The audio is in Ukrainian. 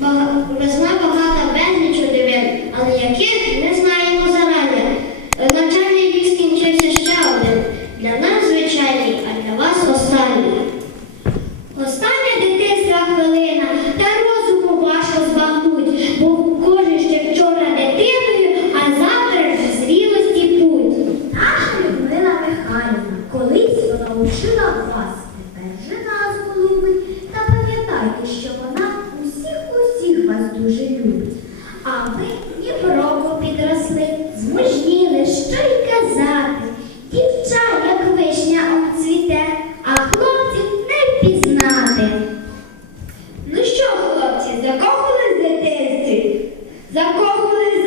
Весна багата безліч удивин, але яких ми знаємо зарані. Навчальний рік ще один. Для нас звичайний, а для вас останній. Остання дитинства хвилина, та розуму важко збагнуть, бо кожен ще вчора дитиною, а завтра зрілості путь. Наша Людмила Михайлівна, колись вона учила вас, тепер же нас голубить, та пам'ятайте, що. пізнати. Ну що, хлопці, закохались в дитинстві? Закохались